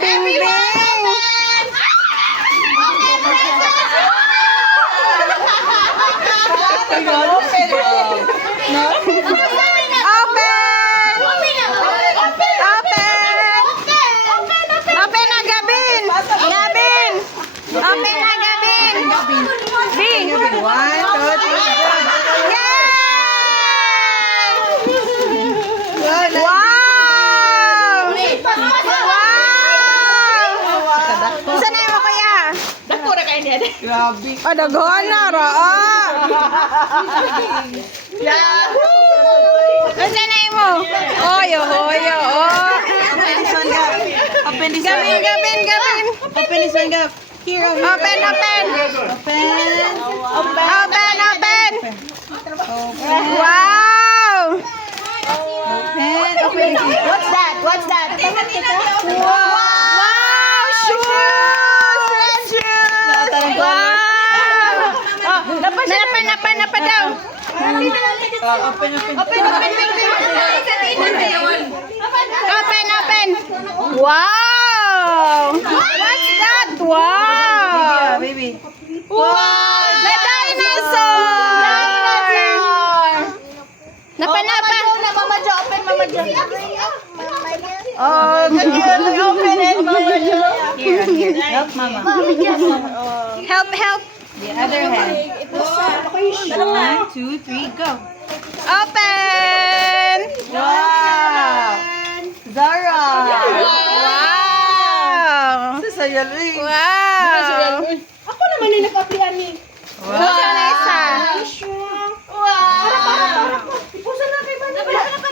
Bingbing! Open na, Gabin! Gabin! Open na, Gabin! Bin! One, two, three, go. Yay! Wow! Wow! Saan na mo, kuya? Grabe. Daghan na, raa! Saan na mo? Oyo, oyo, oh! Open this one, Gab. Open this one. Gabin, Gabin, Gabin! Open this one, Gab. Here, over here. Open, open! Open. Open, open! Wow! Open. Open. What's that? What's that? Wow! Shoes! Red shoes! Wow! Napa daw! Open, open. Open, open! Wow! What's that? Wow! Baby. Wow! The dinosaur! Napa! Mama Jo, open, Mama Jo. Oh, Open it, Mama Jo. Here. Help, Mama. help! The other hand. 1, 2, 3, go. Open! Wow. Zara. Wow! Sa Yalwi. Wow! Ako naman yung nag-applyan ni. Wow!